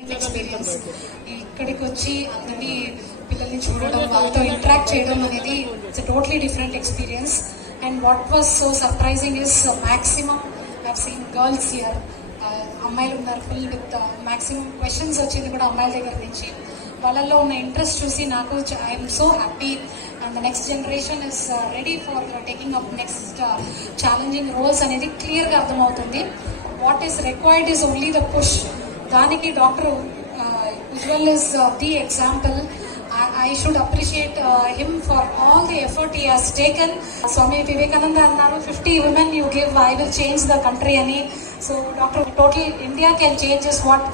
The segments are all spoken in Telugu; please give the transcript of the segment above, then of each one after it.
ఎక్స్పీరియన్స్ ఇక్కడికి వచ్చి అందరినీ పిల్లల్ని చూడడం వాళ్ళతో ఇంటరాక్ట్ చేయడం అనేది it's totally different experience and what was so surprising is maximum have seen girls here అమ్మాయిలు ఉన్నారు ఫుల్ విత్ మ్యాక్సిమం క్వశ్చన్స్ వచ్చింది కూడా అమ్మాయిల దగ్గర నుంచి. వాళ్ళల్లో ఉన్న ఇంట్రెస్ట్ చూసి నాకు I'm so happy and the next generation is ready for taking up next challenging roles అనేది క్లియర్గా అర్థమవుతుంది. What is required is only the push దానికి doctor Ujjwal is the example I should appreciate him for all the effort he has taken Swami Vivekananda అన్నారు fifty women you give I will change the country అని. So doctor total India can changes what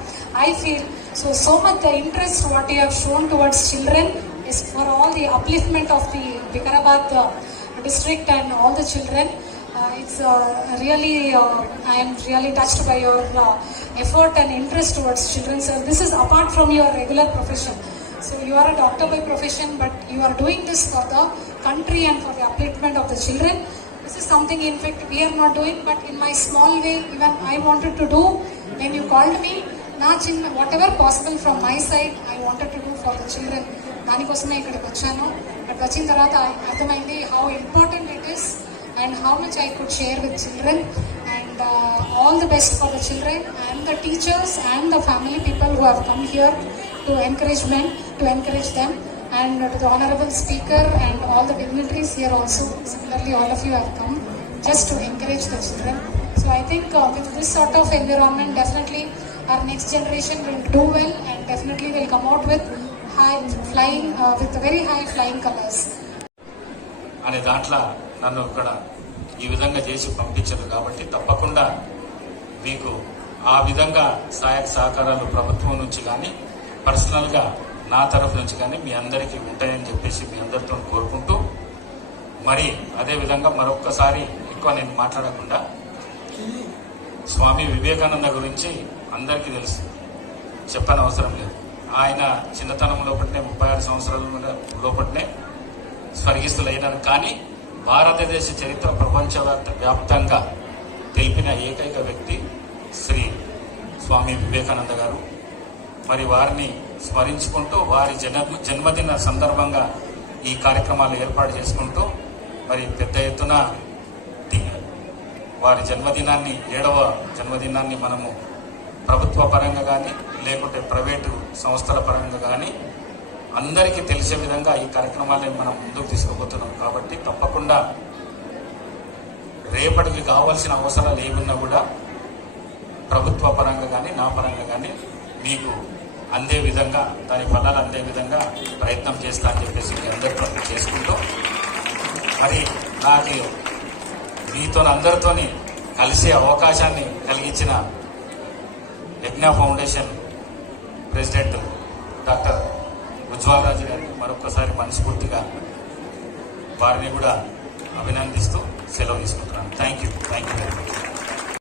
I feel so so much the interest what you have shown towards children is for all the upliftment of the Vikarabad district and all the children children. Uh, it's uh, really, uh, I am really touched by your uh, effort and interest towards children. So this is apart from your regular profession. So you are a doctor by profession, but you are doing this for the country and for the upliftment of the children. This is something, in fact, we are not doing, but in my small way, even I wanted to do when you called me. నా చిన్న whatever possible from my side I wanted to do for the children దానికోసమే ఇక్కడికి వచ్చాను బట్ వచ్చిన తర్వాత అర్థమైంది how important it is and how much I could share with children and all the best for the children and the teachers and the family people who have come here to encourage men to encourage them and to the honorable speaker and all the dignitaries here also similarly all of you have come just to encourage the children so i think uh, with this sort of environment definitely our next generation will do well and definitely will come out with high flying uh, with very high flying colors అనే దాంట్లో నన్ను ఇక్కడ ఈ విధంగా చేసి పంపించారు కాబట్టి తప్పకుండా మీకు ఆ విధంగా సహాయక సహకారాలు ప్రభుత్వం నుంచి కానీ పర్సనల్గా నా తరఫు నుంచి కానీ మీ అందరికీ ఉంటాయని చెప్పేసి మీ అందరితో కోరుకుంటూ మరి అదే విధంగా మరొక్కసారి ఎక్కువ నేను మాట్లాడకుండా స్వామి వివేకానంద గురించి అందరికీ తెలుసు. చెప్పని అవసరం లేదు. ఆయన చిన్నతనం లోపలనే ముప్పై ఆరు సంవత్సరాల లోపలనే స్వర్గీస్తులైనారు కానీ భారతదేశ చరిత్ర ప్రపంచ వ్యాప్తంగా తెలిపిన ఏకైక వ్యక్తి శ్రీ స్వామి వివేకానంద గారు. మరి వారిని స్మరించుకుంటూ వారి జన్మ జన్మదిన సందర్భంగా ఈ కార్యక్రమాలు ఏర్పాటు చేసుకుంటూ మరి పెద్ద ఎత్తున వారి జన్మదినాన్ని ఏడవ జన్మదినాన్ని మనము ప్రభుత్వ పరంగా కానీ లేకుంటే ప్రైవేటు సంస్థల పరంగా కానీ అందరికీ తెలిసే విధంగా ఈ కార్యక్రమాలను మనం ముందుకు తీసుకుపోతున్నాం. కాబట్టి తప్పకుండా రేపటికి కావాల్సిన అవసరాలు ఏమున్నా కూడా ప్రభుత్వ పరంగా కానీ నా పరంగా కానీ మీకు అందే విధంగా దాని ఫలాలు అందే విధంగా ప్రయత్నం చేస్తా అని చెప్పేసి మీ అందరితో చేసుకుంటూ మరి నాకు మీతో అందరితోని కలిసే అవకాశాన్ని కలిగించిన Yagna foundation president doctor Ujjwal Raju గారికి మరొకసారి మనస్ఫూర్తిగా వారిని కూడా అభినందిస్తూ సెలవు తీసుకుంటున్నాను. Thank you thank you very much